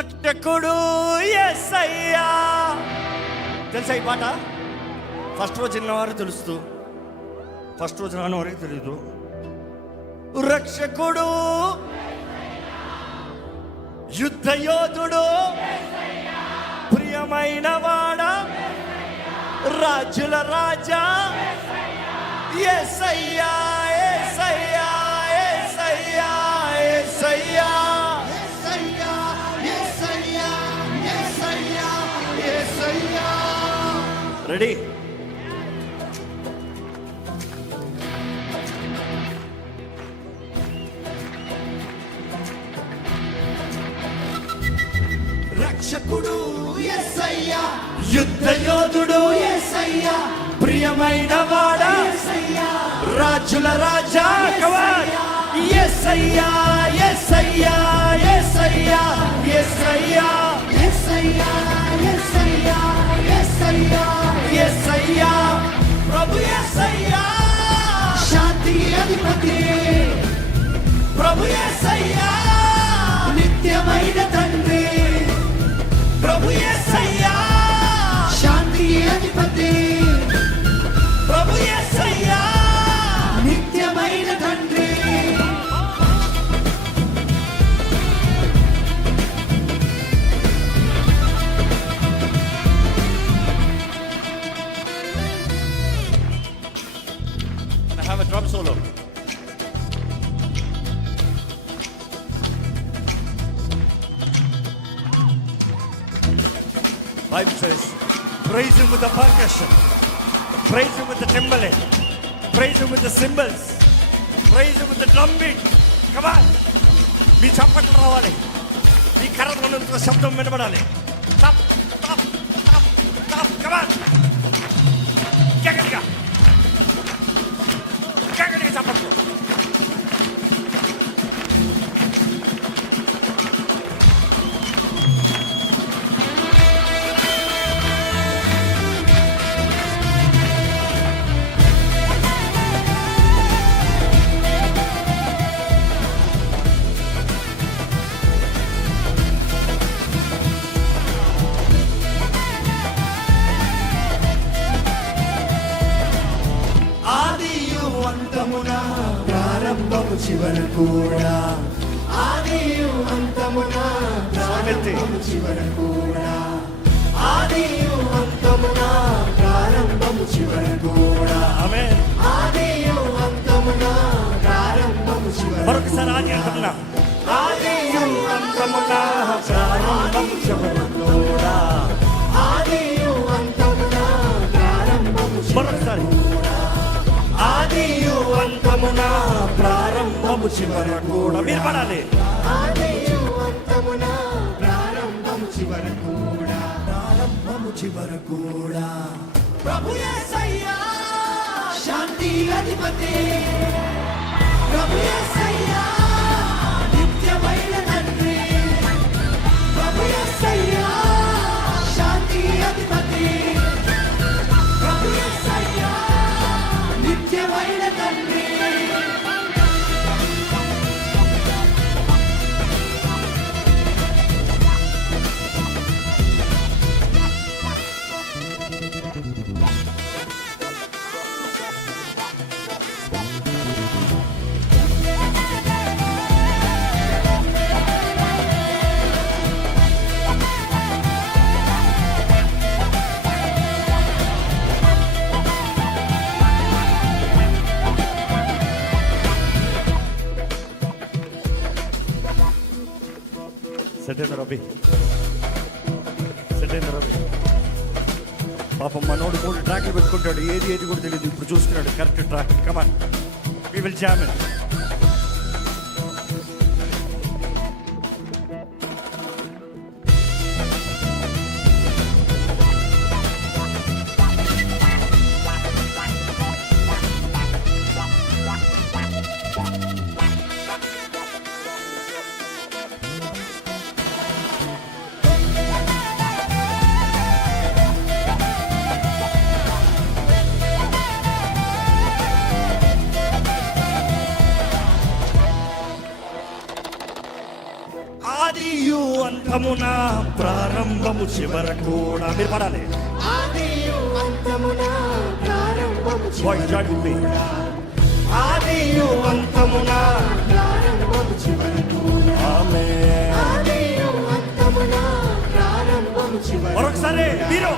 రక్షకుడు యేసయ్యా. తెలుసా ఈ పాట? ఫస్ట్ రోజు విన్నవారు తెలుస్తూ, ఫస్ట్ రోజు రాని వారికి తెలీదు. రక్షకుడు, యుద్ధ యోధుడు, ప్రియమైన వాడా, రాజుల రాజా యేసయ్యా, యేసయ్యా, యేసయ్యా, యేసయ్యా. రెడీ? రక్షకుడు యేసయ్యా, యుద్ధ యోధుడు యేసయ్యా, ప్రియమైన వాడా, యేసయ్యా, రాజుల రాజా. యేసయ్యా, యేసయ్యా, యేసయ్యా, యేసయ్యా, యేసయ్యా, యేసయ్యా, యేసయ్యా, యేసయ్యా, ప్రభు యేసయ్యా, శాంతి అధిపతి, ప్రభు యేసయ్యా, నిత్యమైన తండ్రి, ప్రభు యేసయ్యా, శాంతి అధిపతి, ప్రభు యేసయ్యా, నిత్యమైన తండ్రి. I have a drum solo. Bible says, praise him with the percussion, praise him with the timbaling, praise him with the cymbals, praise him with the drum beat. Come on, మీ చప్పట్లు రావాలి, మీ కర్రలో శబ్దం వినబడాలి. Tap, tap, tap, tap. Come on, గట్టిగా గట్టిగా చప్పట్లు. ప్రారంభము చివర కూడా, ఆదియు అంతమున ప్రారంభము చివర కూడా, ఆదియు అంతమున ప్రారంభము చివర కూడా, ఆమేన్. ఆదియు అంతమున ప్రారంభము చివర. మరొకసారి ఆది అంతమున, ఆదియు అంతమున ప్రారంభము చివర కూడా, ఆదియు అంతమున ప్రారంభము చివర. మరొకసారి ఆదియు అంతమున ప్రారంభము చివర కూడా. మీరు పడాలి. ఆదియు అంతమున ప్రారంభము చివర కూడా, ప్రారంభము చివర కూడా. ప్రభు యేసయ్యా, శాంతి అధిపతి, ప్రభు యేసయ్యా, నిత్యమైన తండ్రి, ప్రభు యేసయ్యా, శాంతి అధిపతి, ప్రభు యేసయ్యా, నిత్యమైన తండ్రి. సెట్ అయిన రవి, సెట్ అయిన రవి. పాపం మనోడు 3 ట్రాక్లు పెట్టుకుంటాడు, ఏది కూడా తెలియదు. ఇప్పుడు చూసుకున్నాడు correct track. Come on, we will jam it. అంతమున ప్రారంభము చివరకు కూడా మీరు పడాలి. ఆదియు అంతమున ప్రారంభము Boys, join with me. ఆదియు అంతమున ప్రారంభము చివరకు ఆమేన్. ఆదియు అంతమున ప్రారంభము చివరకు మరొకసారి మీరు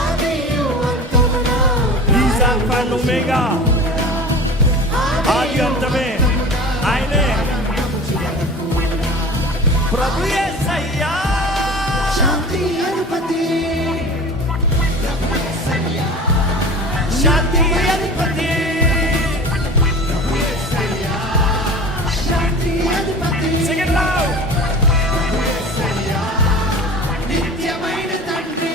ఆదియు అంతమున ఈజ్ ఆల్ఫా అండ్ ఒమేగా, ఆది అంతమే ఆయనే. ప్రభు యేసయ్యా శాంతి అధిపతి శాంతి అధిపతి, శాంతి అధిపతి sing it loud. నిత్యమైన తండ్రి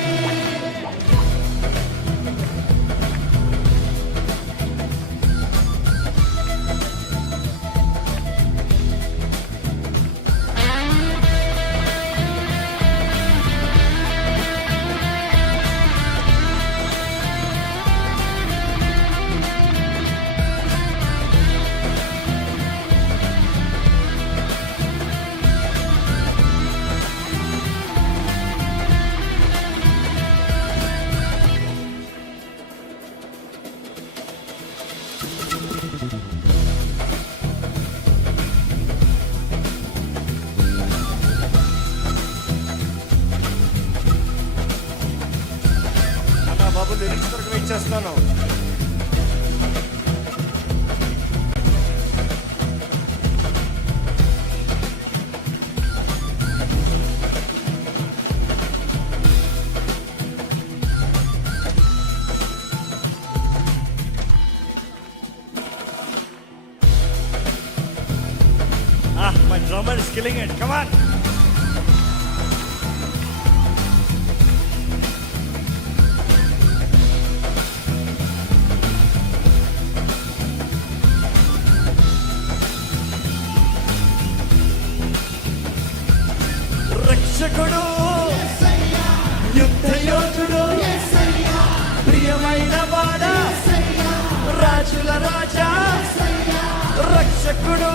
అన్న బాబు లిరిక్స్ కొరకు వెయిట్ చేస్తాను. My drummer is killing it. Come on. రక్షకుడు, యుద్ధ యోధుడు, ప్రియమైన వాడా, రాజుల రాజా, రక్షకుడు,